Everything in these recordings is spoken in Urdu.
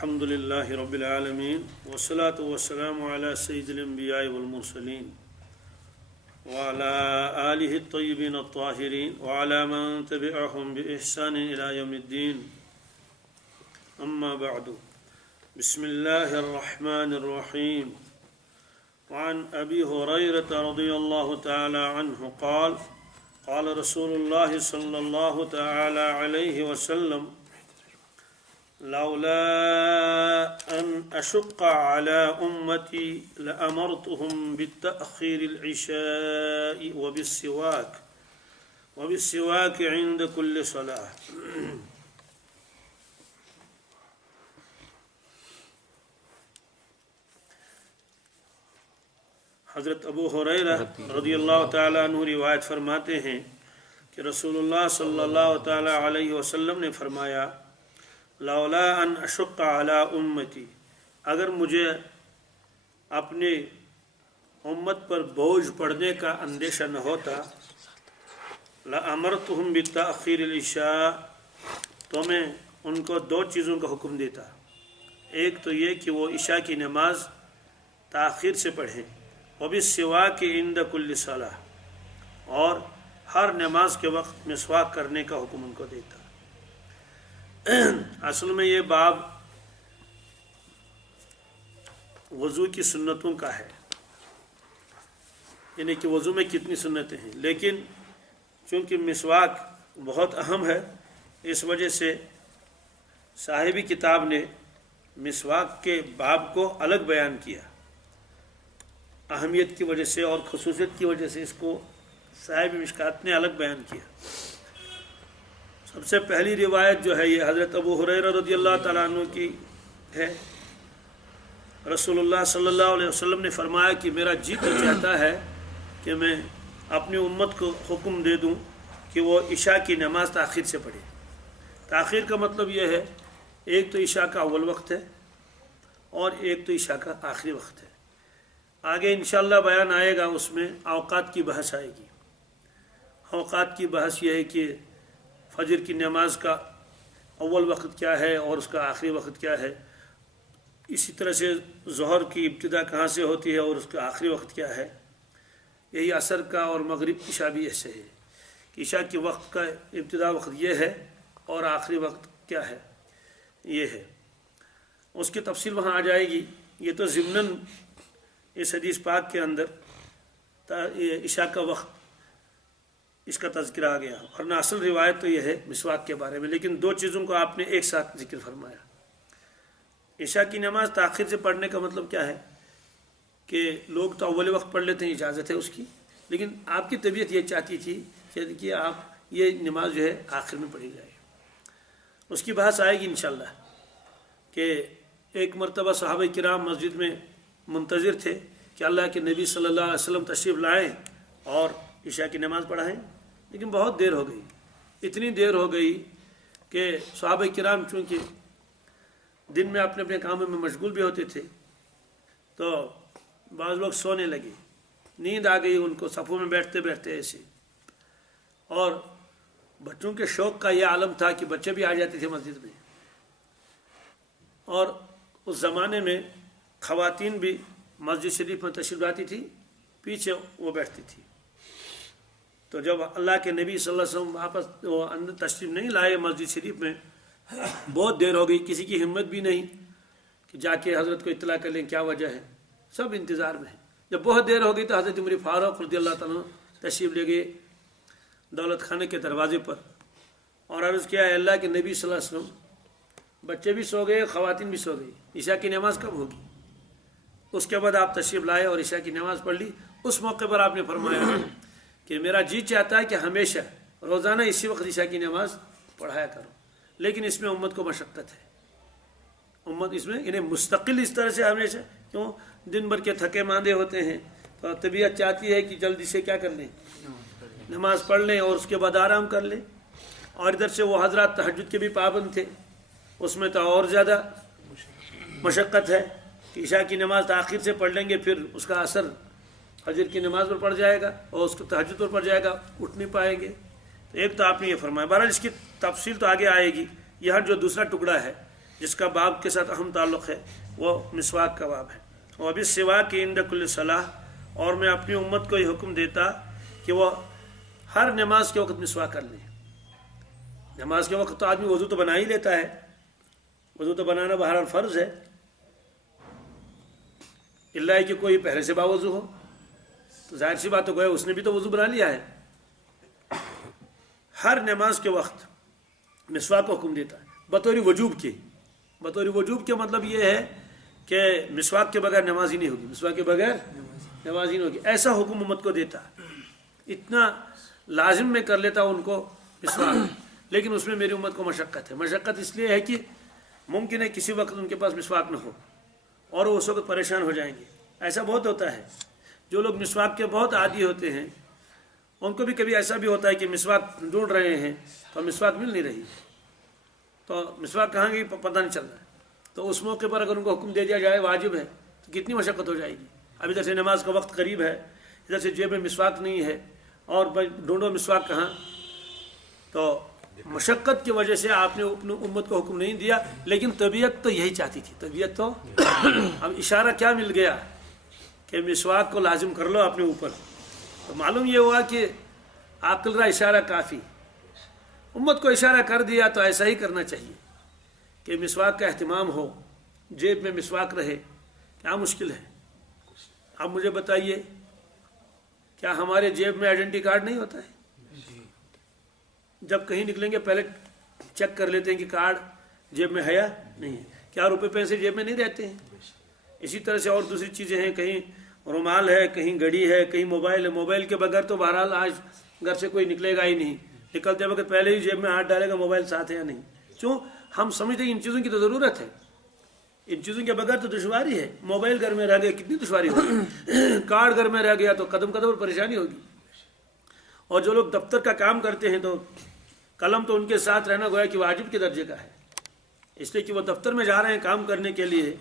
الحمد لله رب العالمين والصلاة والسلام على سيد الأنبياء والمرسلين وعلى آله الطيبين الطاهرين وعلى من تبعهم بإحسان إلى يوم الدين أما بعد بسم الله الرحمن الرحيم وعن أبي هريرة رضي الله تعالى عنه قال قال رسول الله صلى الله تعالى عليه وسلم لولا أن أشق على أمتي لأمرتهم بالتأخير العشاء وبالسواك عند كل صلاة. حضرت ابو ہریرہ رضی اللہ تعالیٰ عنہ روایت فرماتے ہیں کہ رسول اللہ صلی اللہ تعالیٰ علیہ وسلم نے فرمایا لولا ان اشق علی امتی، اگر مجھے اپنی امت پر بوجھ پڑنے کا اندیشہ نہ ہوتا لأمرتهم بالتأخیر العشاء، تو میں ان کو دو چیزوں کا حکم دیتا. ایک تو یہ کہ وہ عشاء کی نماز تاخیر سے پڑھیں، وبالسواک عند کل صلاۃ، اور ہر نماز کے وقت مسواک کرنے کا حکم ان کو دیتا. اصل میں یہ باب وضو کی سنتوں کا ہے، یعنی کہ وضو میں کتنی سنتیں ہیں، لیکن چونکہ مسواک بہت اہم ہے اس وجہ سے صاحب کتاب نے مسواک کے باب کو الگ بیان کیا. اہمیت کی وجہ سے اور خصوصیت کی وجہ سے اس کو صاحب مشکات نے الگ بیان کیا. سب سے پہلی روایت جو ہے یہ حضرت ابو ہریرہ رضی اللہ تعالیٰ عنہ کی ہے. رسول اللہ صلی اللہ علیہ وسلم نے فرمایا کہ میرا جی تو چاہتا ہے کہ میں اپنی امت کو حکم دے دوں کہ وہ عشاء کی نماز تاخیر سے پڑھے. تاخیر کا مطلب یہ ہے ایک تو عشاء کا اول وقت ہے اور ایک تو عشاء کا آخری وقت ہے. آگے انشاءاللہ بیان آئے گا، اس میں اوقات کی بحث آئے گی. اوقات کی بحث یہ ہے کہ فجر کی نماز کا اول وقت کیا ہے اور اس کا آخری وقت کیا ہے. اسی طرح سے ظہر کی ابتدا کہاں سے ہوتی ہے اور اس کا آخری وقت کیا ہے. یہی عصر کا اور مغرب عشاء بھی ایسے ہے کہ عشاء کے وقت کا ابتدا وقت یہ ہے اور آخری وقت کیا ہے یہ ہے. اس کی تفصیل وہاں آ جائے گی. یہ تو ضمناً اس حدیث پاک کے اندر عشاء کا وقت اس کا تذکرہ آ گیا، ورنہ اصل روایت تو یہ ہے مسواک کے بارے میں. لیکن دو چیزوں کو آپ نے ایک ساتھ ذکر فرمایا. عشاء کی نماز تاخیر سے پڑھنے کا مطلب کیا ہے کہ لوگ تو اول وقت پڑھ لیتے ہیں، اجازت ہے اس کی، لیکن آپ کی طبیعت یہ چاہتی تھی کہ آپ یہ نماز جو ہے آخر میں پڑھی جائے. اس کی بحث آئے گی انشاءاللہ کہ ایک مرتبہ صحابہ کرام مسجد میں منتظر تھے کہ اللہ کے نبی صلی اللہ علیہ وسلم تشریف لائیں اور عشاء کی نماز پڑھائیں، لیکن بہت دیر ہو گئی. اتنی دیر ہو گئی کہ صحابہ کرام چونکہ دن میں اپنے اپنے کاموں میں مشغول بھی ہوتے تھے تو بعض لوگ سونے لگے. نیند آ گئی ان کو صفوں میں بیٹھتے بیٹھتے ایسے. اور بچوں کے شوق کا یہ عالم تھا کہ بچے بھی آ جاتے تھے مسجد میں، اور اس زمانے میں خواتین بھی مسجد شریف میں تشریف لاتی تھی، پیچھے وہ بیٹھتی تھی. تو جب اللہ کے نبی صلی اللہ علیہ وسلم واپس وہ اندر تشریف نہیں لائے مسجد شریف میں، بہت دیر ہو گئی. کسی کی ہمت بھی نہیں کہ جا کے حضرت کو اطلاع کر لیں کیا وجہ ہے. سب انتظار میں ہیں. جب بہت دیر ہو گئی تو حضرت عمر فاروق رضی اللہ تعالیٰ تشریف لے گئے دولت خانے کے دروازے پر اور عرض کیا ہے اللہ کے نبی صلی اللہ علیہ وسلم بچے بھی سو گئے، خواتین بھی سو گئی، عشاء کی نماز کب ہوگی؟ اس کے بعد آپ تشریف لائے اور عشاء کی نماز پڑھ لی. اس موقع پر آپ نے فرمایا کہ میرا جی چاہتا ہے کہ ہمیشہ روزانہ اسی وقت عشاء کی نماز پڑھایا کرو، لیکن اس میں امت کو مشقت ہے. امت اس میں انہیں مستقل اس طرح سے ہمیشہ کیوں دن بھر کے تھکے ماندے ہوتے ہیں تو طبیعت چاہتی ہے کہ جلدی سے کیا کر لیں، نماز پڑھ لیں اور اس کے بعد آرام کر لیں. اور ادھر سے وہ حضرات تہجد کے بھی پابند تھے، اس میں تو اور زیادہ مشقت ہے کہ عشاء کی نماز تاخیر سے پڑھ لیں گے، پھر اس کا اثر فجر کی نماز پر پڑ جائے گا اور اس کو تہجد پر پڑ جائے گا، اٹھ نہیں پائیں گے. ایک تو آپ نے یہ فرمایا. بہرحال اس کی تفصیل تو آگے آئے گی. یہاں جو دوسرا ٹکڑا ہے جس کا باب کے ساتھ اہم تعلق ہے وہ مسواک کا باب ہے. اور ابھی سوا کی عند کل صلاح، اور میں اپنی امت کو یہ حکم دیتا کہ وہ ہر نماز کے وقت مسواک کر لیں. نماز کے وقت تو آدمی وضو تو بنا ہی لیتا ہے، وضو تو بنانا بہرحال فرض ہے، اللہ کہ کوئی پہلے سے باوضو ہو، تو ظاہر سی بات تو گویا اس نے بھی تو وضو بنا لیا ہے. ہر نماز کے وقت مسواک کو حکم دیتا ہے بطور وجوب کے. بطور وجوب کے مطلب یہ ہے کہ مسواک کے بغیر نماز ہی نہیں ہوگی، مسواک کے بغیر نماز ہی نہیں ہوگی، ایسا حکم امت کو دیتا. اتنا لازم میں کر لیتا ان کو مسواک، لیکن اس میں میری امت کو مشقت ہے. مشقت اس لیے ہے کہ ممکن ہے کسی وقت ان کے پاس مسواک نہ ہو اور وہ اس وقت پریشان ہو جائیں گے. ایسا بہت ہوتا ہے، جو لوگ مسواک کے بہت عادی ہوتے ہیں ان کو بھی کبھی ایسا بھی ہوتا ہے کہ مسواک ڈھونڈ رہے ہیں تو مسواک مل نہیں رہی، تو مسواک کہاں گئی پتہ نہیں چل رہا ہے. تو اس موقع پر اگر ان کو حکم دے دیا جائے واجب ہے تو کتنی مشقت ہو جائے گی. اب ادھر سے نماز کا وقت قریب ہے، ادھر سے جیب میں مسواک نہیں ہے اور بھائی ڈھونڈو مسواک کہاں. تو مشقت کی وجہ سے آپ نے اپنی امت کو حکم نہیں دیا، لیکن طبیعت تو یہی چاہتی تھی. طبیعت تو اب اشارہ کیا مل گیا کہ مسواک کو لازم کر لو اپنے اوپر. تو معلوم یہ ہوا کہ عقل کا اشارہ کافی، امت کو اشارہ کر دیا تو ایسا ہی کرنا چاہیے کہ مسواک کا اہتمام ہو، جیب میں مسواک رہے. کیا مشکل ہے؟ اب مجھے بتائیے، کیا ہمارے جیب میں آئیڈینٹی کارڈ نہیں ہوتا ہے؟ جب کہیں نکلیں گے پہلے چیک کر لیتے ہیں کہ کارڈ جیب میں ہے یا نہیں ہے. کیا روپے پیسے جیب میں نہیں رہتے ہیں؟ اسی طرح سے اور دوسری چیزیں ہیں، کہیں رومال ہے، کہیں گھڑی ہے، کہیں موبائل ہے. موبائل کے بغیر تو بہرحال آج گھر سے کوئی نکلے گا ہی نہیں، نکلتے وقت پہلے ہی جیب میں ہاتھ ڈالے گا موبائل ساتھ ہے یا نہیں. کیوں؟ ہم سمجھتے ہیں ان چیزوں کی تو ضرورت ہے، ان چیزوں کے بغیر تو دشواری ہے. موبائل گھر میں رہ گیا کتنی دشواری ہوگی، کارڈ گھر میں رہ گیا تو قدم قدم پر پریشانی ہوگی. اور جو لوگ دفتر کا کام کرتے ہیں تو قلم تو ان کے ساتھ رہنا گویا کہ واجب کے درجے کا ہے، اس لیے کہ وہ دفتر میں جا رہے ہیں کام کرنے کے لیے،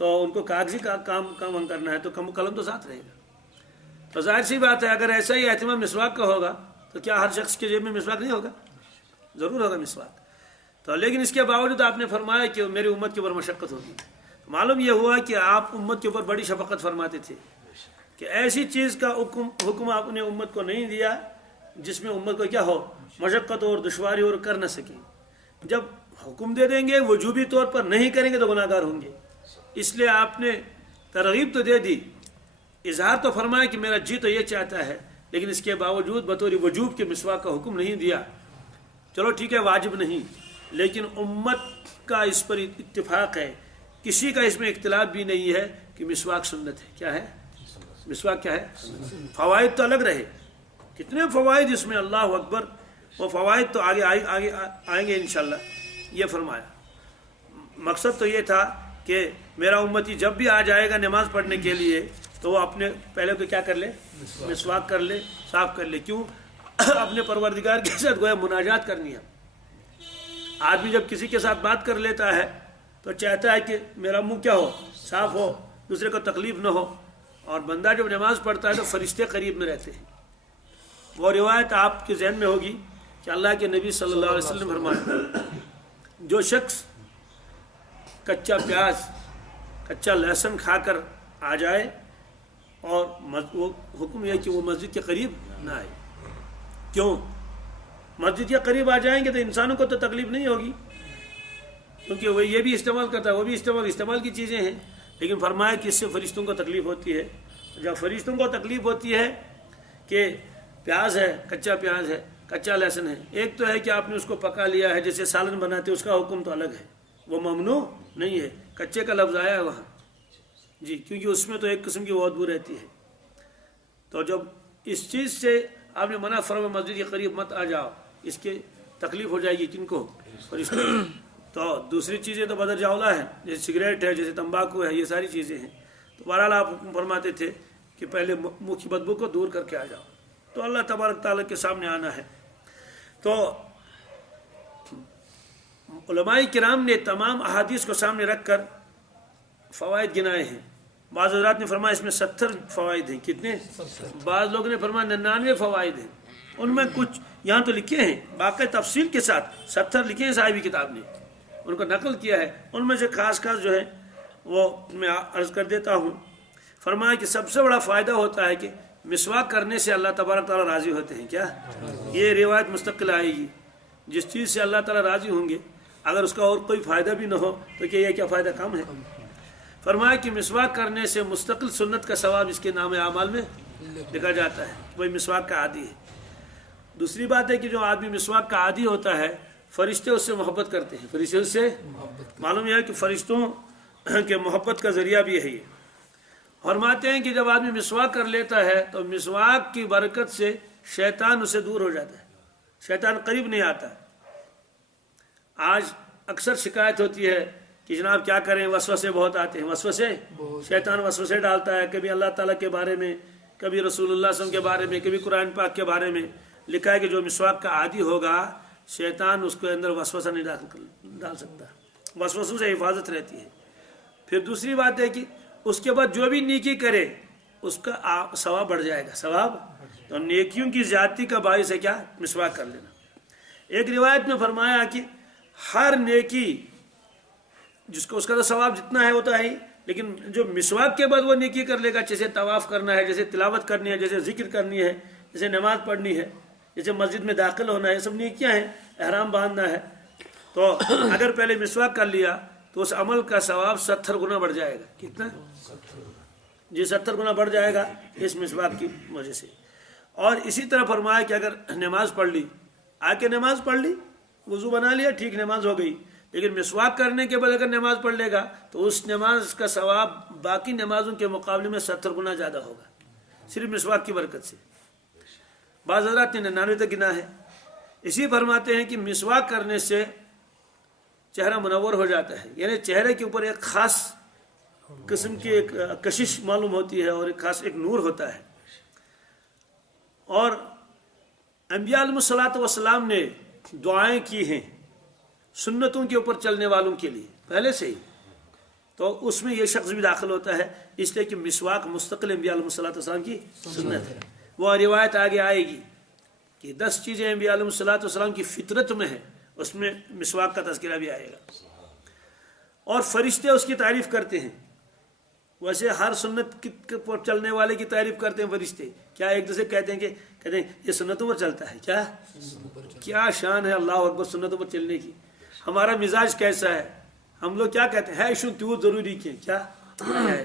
تو ان کو کاغذی کام کرنا ہے تو قلم تو ساتھ رہے گا. تو ظاہر سی بات ہے اگر ایسا ہی اہتمام مسواک کا ہوگا تو کیا ہر شخص کے جیب میں مسواک نہیں ہوگا؟ ضرور ہوگا مسواک. تو لیکن اس کے باوجود آپ نے فرمایا کہ میری امت کے اوپر مشقت ہوگی. معلوم یہ ہوا کہ آپ امت کے اوپر بڑی شفقت فرماتے تھے کہ ایسی چیز کا حکم آپ نے امت کو نہیں دیا جس میں امت کو کیا ہو، مشقت اور دشواری اور کر نہ سکیں. جب حکم دے دیں گے وجوبی طور پر نہیں کریں گے تو گناہ گار ہوں گے. اس لیے آپ نے ترغیب تو دے دی، اظہار تو فرمایا کہ میرا جی تو یہ چاہتا ہے، لیکن اس کے باوجود بطور وجوب کے مسواک کا حکم نہیں دیا. چلو ٹھیک ہے واجب نہیں، لیکن امت کا اس پر اتفاق ہے، کسی کا اس میں اختلاف بھی نہیں ہے کہ مسواک سنت ہے. کیا ہے مسواک؟ کیا ہے؟ فوائد تو الگ رہے، کتنے فوائد اس میں، اللہ اکبر. وہ فوائد تو آگے آئیں گے انشاءاللہ. یہ فرمایا مقصد تو یہ تھا کہ میرا امتی جب بھی آ جائے گا نماز پڑھنے کے لیے تو وہ اپنے پہلے تو کیا کر لے، مسواک کر لے، صاف کر لے. کیوں؟ اپنے پروردگار کے ساتھ گویا مناجات کرنی ہے. آدمی جب کسی کے ساتھ بات کر لیتا ہے تو چاہتا ہے کہ میرا منہ کیا ہو، صاف ہو، دوسرے کو تکلیف نہ ہو. اور بندہ جب نماز پڑھتا ہے تو فرشتے قریب میں رہتے ہیں. وہ روایت آپ کے ذہن میں ہوگی کہ اللہ کے نبی صلی اللہ علیہ وسلم فرمایا جو شخص کچا پیاز، کچا لہسن کھا کر آ جائے اور وہ حکم یہ کہ وہ مسجد کے قریب نہ آئے. کیوں؟ مسجد کے قریب آ جائیں گے تو انسانوں کو تو تکلیف نہیں ہوگی، کیونکہ وہ یہ بھی استعمال کرتا ہے، وہ بھی استعمال کی چیزیں ہیں. لیکن فرمایا کہ اس سے فرشتوں کو تکلیف ہوتی ہے. جب فرشتوں کو تکلیف ہوتی ہے کہ پیاز ہے، کچا پیاز ہے، کچا لہسن ہے، ایک تو ہے کہ آپ نے اس کو پکا لیا ہے جیسے سالن بناتے، اس کا حکم تو الگ ہے، وہ ممنوع نہیں ہے. کچے کا لفظ آیا ہے وہاں جی، کیونکہ اس میں تو ایک قسم کی بدبو رہتی ہے. تو جب اس چیز سے آپ نے منع فرمایا مسجد کے قریب مت آ جاؤ، اس کی تکلیف ہو جائے گی کن کو؟ فرشتوں. تو دوسری چیزیں تو بدر جاولا ہے، جیسے سگریٹ ہے، جیسے تمباکو ہے، یہ ساری چیزیں ہیں. تو بہرحال آپ فرماتے تھے کہ پہلے منہ کی بدبو کو دور کر کے آ جاؤ. تو اللہ تبارک تعالیٰ کے سامنے آنا ہے. تو علماء کرام نے تمام احادیث کو سامنے رکھ کر فوائد گنائے ہیں. بعض حضرات نے فرمایا اس میں 70 فوائد ہیں. کتنے؟ بعض لوگوں نے فرمایا 99 فوائد ہیں. ان میں کچھ یہاں تو لکھے ہیں باقی تفصیل کے ساتھ، 70 لکھے ہیں صاحبی کتاب نے، ان کو نقل کیا ہے، ان میں سے خاص جو ہے وہ میں عرض کر دیتا ہوں۔ فرمایا کہ سب سے بڑا فائدہ ہوتا ہے کہ مسواک کرنے سے اللہ تبارک تعالیٰ راضی ہوتے ہیں۔ کیا یہ روایت مستقل آئے گی، جس چیز سے اللہ تعالیٰ راضی ہوں گے اگر اس کا اور کوئی فائدہ بھی نہ ہو تو کیا فائدہ کم ہے؟ فرمایا کہ مسواک کرنے سے مستقل سنت کا ثواب اس کے نام اعمال میں لکھا جاتا ہے، وہی مسواک کا عادی ہے۔ دوسری بات ہے کہ جو آدمی مسواک کا عادی ہوتا ہے فرشتے اس سے محبت کرتے ہیں، فرشتے اس سے معلوم ہے کہ فرشتوں کے محبت کا ذریعہ بھی ہے یہ۔ فرماتے ہیں کہ جب آدمی مسواک کر لیتا ہے تو مسواک کی برکت سے شیطان اسے دور ہو جاتا ہے، شیطان قریب نہیں آتا۔ آج اکثر شکایت ہوتی ہے کہ جناب کیا کریں، وسوسے بہت آتے ہیں، وسوسے شیطان وسوسے ڈالتا ہے، کبھی اللہ تعالیٰ کے بارے میں، کبھی رسول اللہ صلی اللہ علیہ وسلم کے بارے میں، کبھی قرآن پاک کے بارے میں۔ لکھا ہے کہ جو مسواک کا عادی ہوگا شیطان اس کے اندر وسوسہ نہیں ڈال سکتا، وسوسوں سے حفاظت رہتی ہے۔ پھر دوسری بات ہے کہ اس کے بعد جو بھی نیکی کرے اس کا ثواب بڑھ جائے گا، ثواب۔ تو نیکیوں کی زیادتی کا باعث ہے کیا؟ مسواک کر لینا۔ ایک روایت میں فرمایا کہ ہر نیکی جس کو اس کا تو ثواب جتنا ہے وہ تو ہے ہی، لیکن جو مسواک کے بعد وہ نیکی کر لے گا، جیسے طواف کرنا ہے، جیسے تلاوت کرنی ہے، جیسے ذکر کرنی ہے، جیسے نماز پڑھنی ہے، جیسے مسجد میں داخل ہونا ہے، سب نیکیاں ہیں، احرام باندھنا ہے، تو اگر پہلے مسواک کر لیا تو اس عمل کا ثواب 70 گنا بڑھ جائے گا۔ کتنا؟ جی 70 گنا بڑھ جائے گا اس مسواک کی وجہ سے۔ اور اسی طرح فرمایا کہ اگر نماز پڑھ لی، آ کے نماز پڑھ لی، وضو بنا لیا، ٹھیک نماز ہو گئی، لیکن مسواک کرنے کے بعد اگر نماز پڑھ لے گا تو اس نماز کا ثواب باقی نمازوں کے مقابلے میں 70 گنا زیادہ ہوگا، صرف مسواک کی برکت سے۔ بعض حضرات نے 99 تک گنا ہے۔ اسی فرماتے ہیں کہ مسواک کرنے سے چہرہ منور ہو جاتا ہے، یعنی چہرے کے اوپر ایک خاص قسم کی ایک کشش معلوم ہوتی ہے اور ایک خاص ایک نور ہوتا ہے۔ اور انبیاء علیہ الصلوۃ والسلام نے دعائیں کی ہیں سنتوں کے اوپر چلنے والوں کے لیے پہلے سے ہی، تو اس میں یہ شخص بھی داخل ہوتا ہے، اس لیے کہ مسواک مستقل انبیاء علیہ الصلوۃ والسلام کی سنت ہے۔ وہ روایت آگے آئے گی کہ 10 چیزیں انبیاء علیہ الصلوۃ والسلام کی فطرت میں ہیں، اس میں مسواک کا تذکرہ بھی آئے گا۔ اور فرشتے اس کی تعریف کرتے ہیں، ویسے ہر سنت پر چلنے والے کی تعریف کرتے ہیں فرشتے، کیا ایک دوسرے کہتے ہیں کہ یہ سنتوں پر چلتا ہے، کیا شان ہے اللہ اکبر سنتوں پر چلنے کی۔ ہمارا مزاج کیسا ہے؟ ہم لوگ کیا کہتے ہیں، ہے ایشو تو ضروری کیا ہے،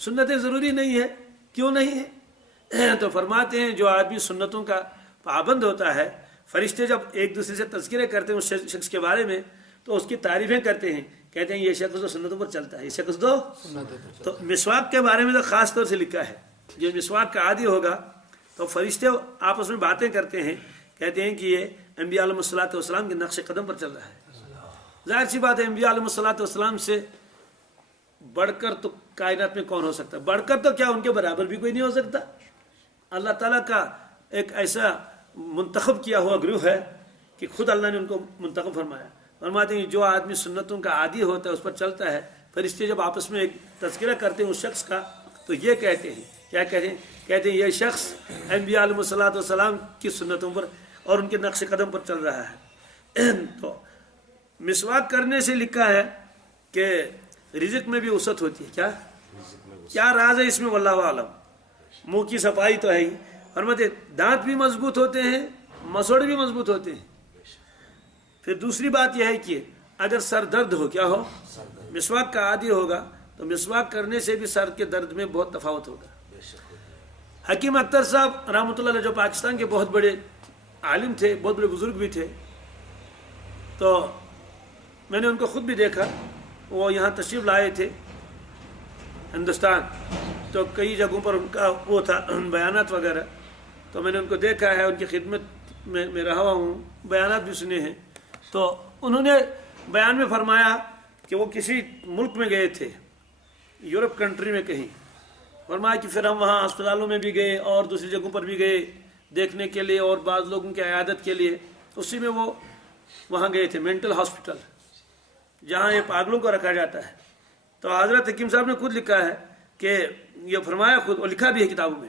سنتیں ضروری نہیں ہے، کیوں نہیں ہے؟ تو فرماتے ہیں جو آدمی سنتوں کا پابند ہوتا ہے، فرشتے جب ایک دوسرے سے تذکرے کرتے ہیں اس شخص کے بارے میں تو اس کی تعریفیں کرتے ہیں، کہتے ہیں یہ شخص تو سنتوں پر چلتا ہے، یہ شخص تو مسواک کے بارے میں تو خاص طور سے لکھا ہے، جو مسواک کا عادی ہوگا تو فرشتے آپس میں باتیں کرتے ہیں، کہتے ہیں کہ یہ انبیاء علیہ الصلوۃ والسلام کے نقش قدم پر چل رہا ہے۔ ظاہر سی بات ہے انبیاء علیہ الصلوۃ والسلام سے بڑھ کر تو کائنات میں کون ہو سکتا ہے؟ بڑھ کر تو کیا ان کے برابر بھی کوئی نہیں ہو سکتا۔ اللہ تعالیٰ کا ایک ایسا منتخب کیا ہوا گروہ ہے کہ خود اللہ نے ان کو منتخب فرمایا۔ فرماتے ہیں جو آدمی سنتوں کا عادی ہوتا ہے اس پر چلتا ہے، فرشتے جب آپس میں ایک تذکرہ کرتے ہیں اس شخص کا تو یہ کہتے ہیں، کیا کہتے ہیں؟ کہتے ہیں یہ شخص انبیاء علیہ الصلوۃ والسلام کی سنتوں پر اور ان کے نقش قدم پر چل رہا ہے۔ تو مسواک کرنے سے لکھا ہے کہ رزق میں بھی وسعت ہوتی ہے۔ کیا راز ہے اس میں؟ واللہ عالم۔ منہ کی صفائی تو ہے ہی، فرماتے دانت بھی مضبوط ہوتے ہیں، مسوڑ بھی مضبوط ہوتے ہیں۔ پھر دوسری بات یہ ہے کہ اگر سر درد ہو، کیا ہو، مسواک کا عادی ہوگا تو مسواک کرنے سے بھی سر کے درد میں بہت تفاوت ہوگا۔ حکیم اختر صاحب رحمۃ اللہ علیہ جو پاکستان کے بہت بڑے عالم تھے، بہت بڑے بزرگ بھی تھے، تو میں نے ان کو خود بھی دیکھا، وہ یہاں تشریف لائے تھے ہندوستان، تو کئی جگہوں پر ان کا وہ تھا بیانات وغیرہ، تو میں نے ان کو دیکھا ہے، ان کی خدمت میں رہا ہوں، بیانات بھی سنے ہیں۔ تو انہوں نے بیان میں فرمایا کہ وہ کسی ملک میں گئے تھے، یورپ کنٹری میں کہیں، فرمایا کہ پھر ہم وہاں ہسپتالوں میں بھی گئے اور دوسری جگہوں پر بھی گئے دیکھنے کے لیے اور بعض لوگوں کی عیادت کے لیے، اسی میں وہ وہاں گئے تھے مینٹل ہاسپٹل جہاں یہ پاگلوں کو رکھا جاتا ہے۔ تو حضرت حکیم صاحب نے خود لکھا ہے کہ یہ فرمایا خود، اور لکھا بھی ہے کتابوں میں،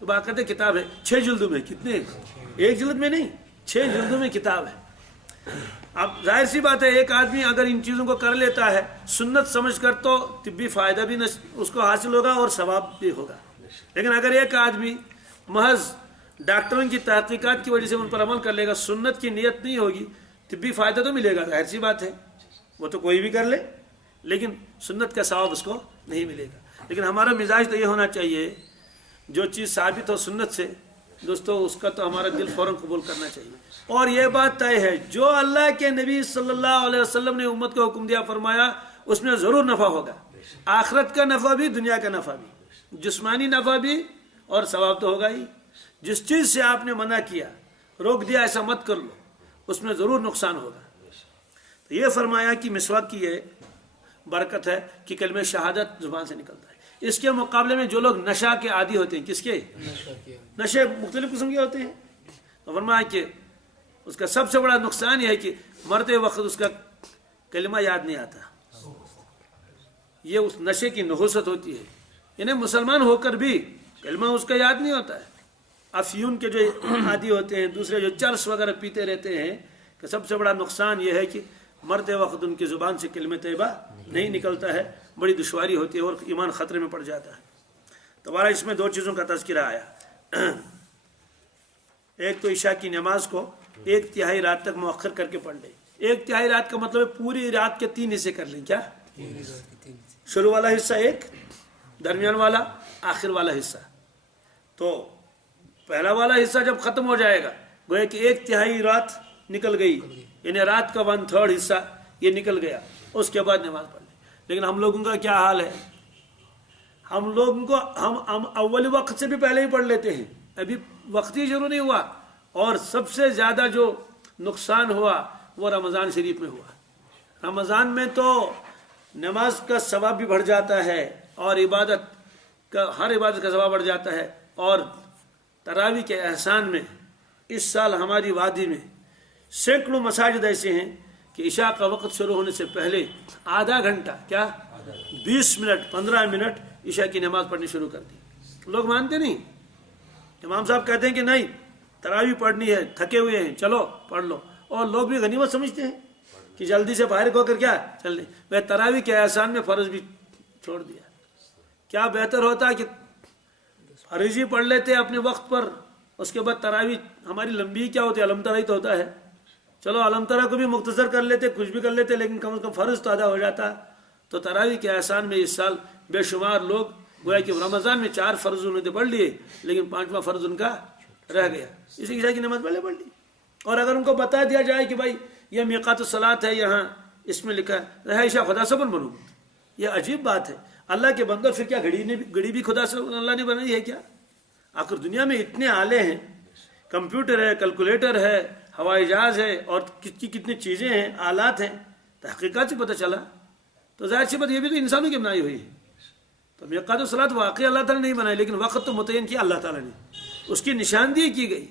تو باقاعدہ کتاب ہے 6 جلدوں میں. کتنے؟ 1 جلد میں نہیں، 6 جلدوں میں کتاب ہے. اب ظاہر سی بات ہے ایک آدمی اگر ان چیزوں کو کر لیتا ہے سنت سمجھ کر تو طبی فائدہ بھی اس کو حاصل ہوگا اور ثواب بھی ہوگا. لیکن اگر ایک آدمی محض ڈاکٹروں کی تحقیقات کی وجہ سے ان پر عمل کر لے گا، سنت کی نیت نہیں ہوگی، طبی فائدہ تو ملے گا، ظاہر سی بات ہے وہ تو کوئی بھی کر لے، لیکن سنت کا ثواب اس کو نہیں ملے گا. لیکن ہمارا مزاج تو یہ ہونا چاہیے جو چیز ثابت ہو سنت سے دوستو اس کا تو ہمارا دل فوراً قبول کرنا چاہیے. اور یہ بات طے ہے جو اللہ کے نبی صلی اللہ علیہ وسلم نے امت کو حکم دیا فرمایا اس میں ضرور نفع ہوگا. آخرت کا نفع بھی، دنیا کا نفع بھی، جسمانی نفع بھی اور ثواب تو ہوگا ہی. جس چیز سے آپ نے منع کیا، روک دیا ایسا مت کر لو، اس میں ضرور نقصان ہوگا. تو یہ فرمایا کہ مسواک کی یہ برکت ہے کہ کلمہ شہادت زبان سے نکلتا ہے. اس کے مقابلے میں جو لوگ نشہ کے عادی ہوتے ہیں، کس کے؟ نشے مختلف قسم کے ہوتے ہیں. تو فرمایا کہ اس کا سب سے بڑا نقصان یہ ہے کہ مرتے وقت اس کا کلمہ یاد نہیں آتا. یہ اس نشے کی نحوست ہوتی ہے، یعنی مسلمان ہو کر بھی کلمہ اس کا یاد نہیں ہوتا ہے. افیون کے جو عادی ہوتے ہیں، دوسرے جو چرس وغیرہ پیتے رہتے ہیں، کہ سب سے بڑا نقصان یہ ہے کہ مرتے وقت ان کی زبان سے کلمہ طیبہ نہیں نکلتا ہے، بڑی دشواری ہوتی ہے اور ایمان خطرے میں پڑ جاتا ہے. تو ہمارا اس میں 2 چیزوں کا تذکرہ آیا. ایک تو عشاء کی نماز کو 1/3 رات تک مؤخر کر کے پڑھ لیں. 1/3 رات کا مطلب ہے پوری رات کے 3 حصے کر لیں. کیا؟ شروع والا حصہ 1، درمیان والا، آخر والا حصہ. تو پہلا والا حصہ جب ختم ہو جائے گا گویا کہ 1/3 رات نکل گئی، یعنی رات کا 1/3 حصہ یہ نکل گیا. اس کے بعد نماز پڑھ لیں. لیکن ہم لوگوں کا کیا حال ہے؟ ہم لوگوں کو ہم اول وقت سے بھی پہلے ہی پڑھ لیتے ہیں، ابھی وقت ہی شروع نہیں ہوا. اور سب سے زیادہ جو نقصان ہوا وہ رمضان شریف میں ہوا. رمضان میں تو نماز کا ثواب بھی بڑھ جاتا ہے اور ہر عبادت کا ثواب بڑھ جاتا ہے. اور تراویح کے احسان میں اس سال ہماری وادی میں سینکڑوں مساجد ایسے ہیں کہ عشاء کا وقت شروع ہونے سے پہلے آدھا گھنٹہ، کیا 20 منٹ 15 منٹ عشاء کی نماز پڑھنی شروع کر دی. لوگ مانتے نہیں. امام صاحب کہتے ہیں کہ نہیں تراویح پڑھنی ہے، تھکے ہوئے ہیں، چلو پڑھ لو. اور لوگ بھی غنیمت سمجھتے ہیں کہ جلدی سے باہر ہو کر کیا چل دیں. میں تراویح کے احسان میں فرض بھی چھوڑ دیا. کیا بہتر ہوتا کہ فرض ہی پڑھ لیتے اپنے وقت پر، اس کے بعد تراویح ہماری لمبی کیا ہوتی ہے، علم ترا ہی تو ہوتا ہے. چلو علم ترا کو بھی مختصر کر لیتے، کچھ بھی کر لیتے، لیکن کم از کم فرض تو ادا ہو جاتا. تو تراویح کے احسان میں اس سال بے شمار لوگ گویا کہ رمضان میں 4 فرض انہوں نے پڑھ لیے، لیکن 5واں فرض ان کا رہ گیا. اسی عشاء کی نماز پہلے پڑھ لی. اور اگر ان کو بتا دیا جائے کہ بھائی یہ میقات الصلاۃ ہے، یہاں اس میں لکھا ہے رہائشہ خدا سبن بنو، یہ عجیب بات ہے. اللہ کے بندوں پھر کیا گھڑی بھی خدا سے اللہ نے بنائی ہے کیا؟ آخر دنیا میں اتنے آلے ہیں، کمپیوٹر ہے، کیلکولیٹر ہے، ہوائی جہاز ہے، اور کتنی چیزیں ہیں، آلات ہیں. تحقیقات سے پتہ چلا. تو ظاہر سی بات یہ بھی تو انسانوں کی بنائی ہوئی ہے. تو میقات الصلاۃ واقعی اللہ تعالیٰ نے نہیں بنائی، لیکن وقت تو متعین کیا اللہ تعالیٰ نے، اس کی نشاندہی کی گئی.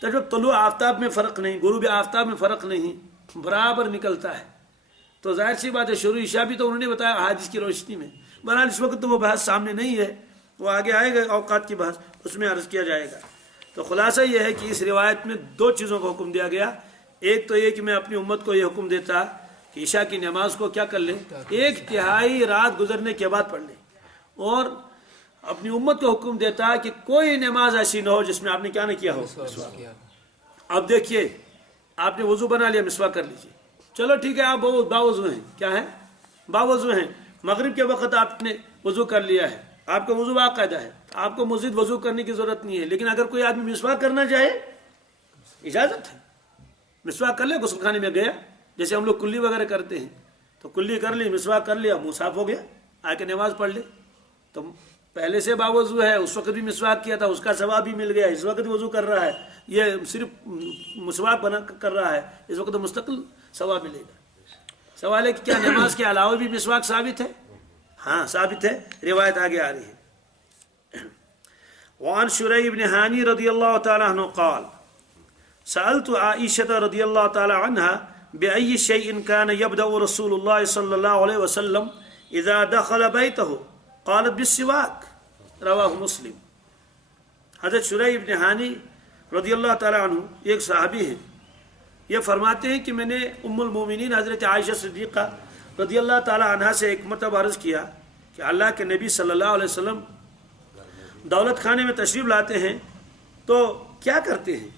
تو جب طلوع آفتاب میں فرق نہیں، غروب آفتاب میں فرق نہیں، برابر نکلتا ہے. تو ظاہر سی بات ہے شروع عشاء بھی تو انہوں نے بتایا حدیث کی روشنی میں. بہرحال اس وقت تو وہ بحث سامنے نہیں ہے، وہ آگے آئے گا اوقات کی بحث، اس میں عرض کیا جائے گا. تو خلاصہ یہ ہے کہ اس روایت میں 2 چیزوں کا حکم دیا گیا. ایک تو یہ کہ میں اپنی امت کو یہ حکم دیتا کہ عشاء کی نماز کو کیا کر لیں، 1/3 رات گزرنے کے بعد پڑھ لیں. اور اپنی امت کو حکم دیتا کہ کوئی نماز ایسی نہ ہو جس میں آپ نے کیا نہ کیا ہو. اب دیکھیے آپ نے وضو بنا لیا، مسواک کر لیجیے. چلو ٹھیک ہے، آپ باوضو ہیں، کیا ہے باوضو ہیں. مغرب کے وقت آپ نے وضو کر لیا ہے، آپ کا وضو باقاعدہ ہے، آپ کو مزید وضو کرنے کی ضرورت نہیں ہے. لیکن اگر کوئی آدمی مسواک کرنا چاہے اجازت ہے، مسواک کر لے. غسل خانے میں گیا، جیسے ہم لوگ کلی وغیرہ کرتے ہیں، تو کلی کر لی، مسواک کر لیا، منہ صاف ہو گیا، آ کے نماز پڑھ لے. تو پہلے سے باوضو ہے، اس وقت بھی مسواک کیا تھا، اس کا ثواب بھی مل گیا. اس وقت وضو کر رہا ہے، یہ صرف مسواک بنا کر رہا ہے، اس وقت مستقل ثواب ملے گا. سوال ہے کہ کیا نماز کے علاوہ بھی مسواک ثابت ہے؟ ہاں ثابت ہے، روایت آگے آ رہی ہے. وعن شریح بن حانی رضی اللہ تعالی عنہ قال سألت عائشة رضی اللہ تعالی عنہ بأي شيء كان يبدأ رسول الله صلى الله عليه وسلم إذا دخل بيته قالت بالسواك. رواه مسلم. حضرت شریح ابن حانی رضی اللہ تعالیٰ عنہ ایک صحابی ہیں، یہ فرماتے ہیں کہ میں نے ام المومنین حضرت عائشہ صدیقہ رضی اللہ تعالیٰ عنہ سے ایک مرتبہ عرض کیا کہ اللہ کے نبی صلی اللہ علیہ وسلم دولت خانے میں تشریف لاتے ہیں تو کیا کرتے ہیں،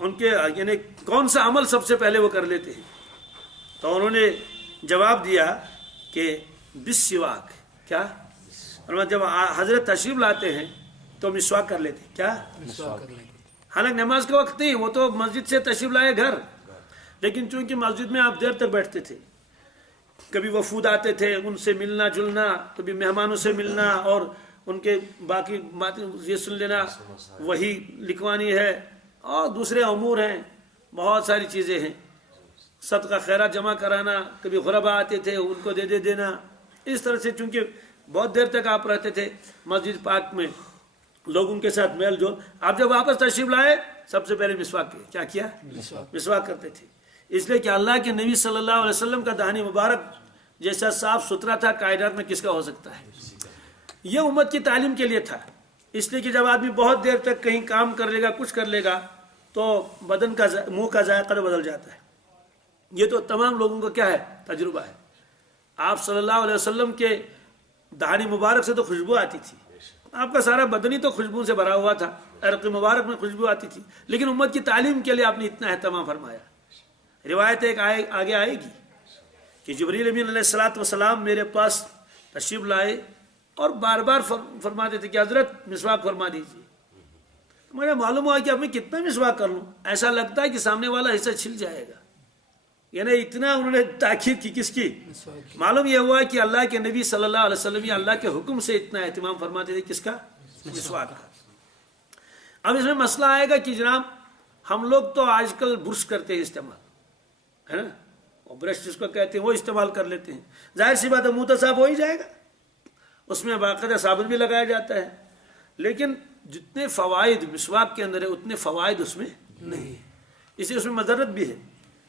ان کے یعنی کون سا عمل سب سے پہلے وہ کر لیتے ہیں؟ تو انہوں نے جواب دیا کہ بالسواک، کیا؟ اور جب حضرت تشریف لاتے ہیں تو مسواک کر لیتے ہیں، کیا؟ حالانکہ نماز کا وقت نہیں، وہ تو مسجد سے تشریف لائے گھر، لیکن چونکہ مسجد میں آپ دیر تک بیٹھتے تھے، کبھی وفود آتے تھے ان سے ملنا جلنا، کبھی مہمانوں سے ملنا اور ان کے باقی باتیں یہ سن لینا، وہی لکھوانی ہے اور دوسرے امور ہیں، بہت ساری چیزیں ہیں، صدقہ خیرات جمع کرانا، کبھی غربا آتے تھے ان کو دے دینا، اس طرح سے چونکہ بہت دیر تک آپ رہتے تھے مسجد پاک میں، لوگوں کے ساتھ میل جول، آپ جب واپس تشریف لائے سب سے پہلے مسواک کیا مسواک کرتے تھے، اس لیے کہ اللہ کے نبی صلی اللہ علیہ وسلم کا دہانی مبارک جیسا صاف ستھرا تھا کائنات میں کس کا ہو سکتا ہے، یہ امت کی تعلیم کے لیے تھا، اس لیے کہ جب آدمی بہت دیر تک کہیں کام کر لے گا کچھ کر لے گا تو بدن کا منہ کا ذائقہ بدل جاتا ہے، یہ تو تمام لوگوں کا کیا ہے تجربہ ہے، آپ صلی اللہ علیہ وسلم کے دہانی مبارک سے تو خوشبو آتی تھی، آپ کا سارا بدن ہی تو خوشبو سے بھرا ہوا تھا، عرق مبارک میں خوشبو آتی تھی، لیکن امت کی تعلیم کے لیے آپ نے اتنا اہتمام فرمایا۔ روایت ایک آگے آئے گی کہ جبریل امین علیہ الصلوۃ والسلام میرے پاس تشریف لائے اور بار بار فرماتے تھے کہ حضرت مسواک فرما دیجیے، مجھے معلوم ہوا کہ اب میں کتنا مسواک کر لوں، ایسا لگتا ہے کہ سامنے والا حصہ چھل جائے گا، یعنی اتنا انہوں نے تاکید کی، کس کی؟ معلوم یہ ہوا کہ اللہ کے نبی صلی اللہ علیہ وسلم یا اللہ کے حکم سے اتنا اہتمام فرماتے تھے، کس کا؟ مسواک کا۔ اب اس میں مسئلہ آئے گا کہ جناب ہم لوگ تو آج کل برش کرتے ہیں استعمال، ہے نا، وہ برش جس کو کہتے ہیں وہ استعمال کر لیتے ہیں، ظاہر سی بات ہے منہ تو صاف ہو ہی جائے گا، اس میں باقاعدہ صابن بھی لگایا جاتا ہے، لیکن جتنے فوائد مسواک کے اندر ہے اتنے فوائد اس میں نہیں، اس لیے اس میں مضرت بھی ہے۔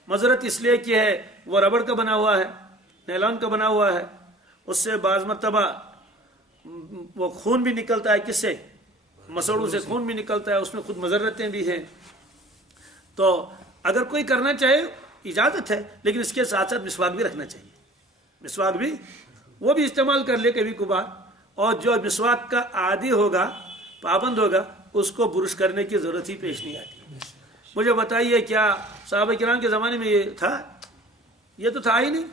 مضرت اس لیے کہ ہے وہ ربڑ کا بنا ہوا ہے، نیلان کا بنا ہوا ہے، اس سے بعض مرتبہ وہ خون بھی نکلتا ہے، کس سے؟ مسوڑوں سے خون بھی نکلتا ہے، اس میں خود مضرتیں بھی ہیں، تو اگر کوئی کرنا چاہے اجازت ہے، لیکن اس کے ساتھ ساتھ مسواک بھی رکھنا چاہیے، مسواک بھی وہ بھی استعمال کر لے کبھی کبھار، اور جو مسواک کا عادی ہوگا پابند ہوگا اس کو برش کرنے کی ضرورت ہی پیش نہیں آتی۔ مجھے بتائیے کیا صحابہ کرام کے زمانے میں یہ تھا؟ یہ تو تھا ہی نہیں،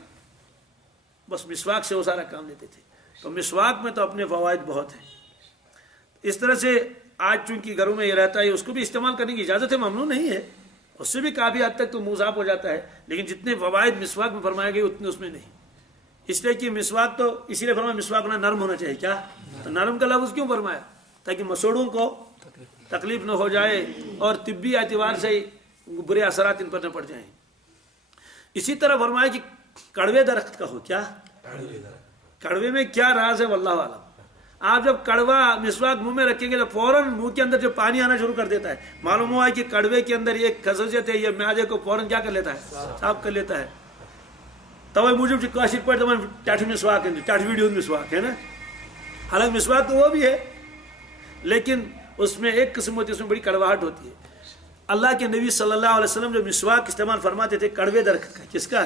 بس مسواک سے وہ سارا کام لیتے تھے، تو مسواک میں تو اپنے فوائد بہت ہیں۔ اس طرح سے آج چونکہ گھروں میں یہ رہتا ہے اس کو بھی استعمال کرنے کی اجازت ہے، ممنوع نہیں ہے، اس سے بھی کافی حد تک تو منہ صاف ہو جاتا ہے، لیکن جتنے فوائد مسواک میں فرمائے گئے اتنے اس میں نہیں، اس لیے کہ مسواک تو اسی لیے فرمایا مسواک ہونا نرم ہونا چاہیے، کیا؟ تو نرم کا لفظ کیوں فرمایا؟ تاکہ مسوڑوں کو تکلیف نہ ہو جائے اور طبی اعتبار سے برے اثرات ان پر نہ پڑ جائیں۔ اسی طرح فرمایا کہ کڑوے درخت کا ہو، کیا؟ کڑوے میں کیا راز ہے واللہ عالم، آپ جب کڑوا مسواک منہ میں رکھیں گے تو فوراً منہ کے اندر جو پانی آنا شروع کر دیتا ہے، معلوم ہوا ہے کہ کڑوے کے اندر ایک خصوصیت ہے، یہ معدے کو فوراً کیا کر لیتا ہے؟ صاف کر لیتا ہے۔ توے موجود کاشر پہ ٹاٹھ مسواک ہے، ٹاٹھ ویڈیو مسواک ہے نا، حالانکہ مسواک تو وہ بھی ہے لیکن اس میں ایک قسم ہوتی ہے، اس میں بڑی کڑواہٹ ہوتی ہے۔ اللہ کے نبی صلی اللہ علیہ وسلم جو مسواک استعمال فرماتے تھے کڑوے درخت کا، کس کا؟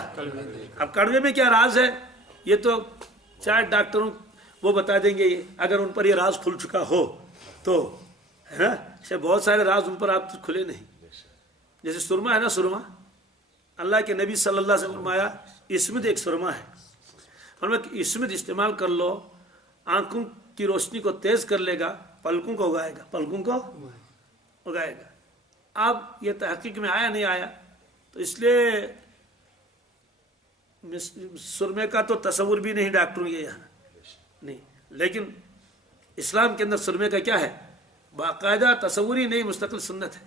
اب کڑوے میں کیا راز ہے یہ تو شاید ڈاکٹروں وہ بتا دیں گے، اگر ان پر یہ راز کھل چکا ہو تو، ہے نا، ایسے بہت سارے راز ان پر آپ کھلے نہیں، جیسے سرما ہے نا، سرما اللہ کے نبی صلی اللہ علیہ وسلم فرمایا اسمت ایک سرما ہے، فرمایا اسمت استعمال کر لو، آنکھوں کی روشنی کو تیز کر لے گا، پلکوں کو اگائے گا، پلکوں کو اگائے گا۔ اب یہ تحقیق میں آیا نہیں آیا تو اس لیے سرمے کا تو تصور بھی نہیں ڈاکٹروں کے یہاں نہیں، لیکن اسلام کے اندر سرمے کا کیا ہے؟ باقاعدہ تصور ہی نہیں، مستقل سنت ہے،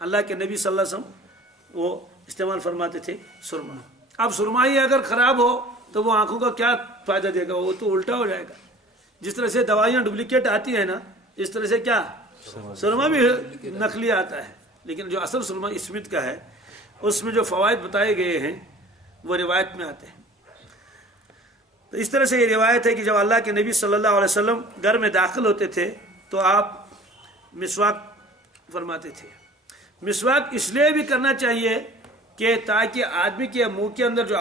اللہ کے نبی صلی اللہ علیہ وسلم وہ استعمال فرماتے تھے سرما۔ اب سرما ہی اگر خراب ہو تو وہ آنکھوں کا کیا فائدہ دے گا، وہ تو الٹا ہو جائے گا۔ جس طرح سے دوائیاں ڈپلیکیٹ آتی ہیں نا، اس طرح سے کیا سرما بھی نقلی آتا ہے، لیکن جو اصل سرما اسمت کا ہے اس میں جو فوائد بتائے گئے ہیں وہ روایت میں آتے ہیں۔ تو اس طرح سے یہ روایت ہے کہ جب اللہ کے نبی صلی اللہ علیہ وسلم گھر میں داخل ہوتے تھے تو آپ مسواک فرماتے تھے. مسواک اس لیے بھی کرنا چاہیے کہ تاکہ آدمی کے منہ کے اندر جو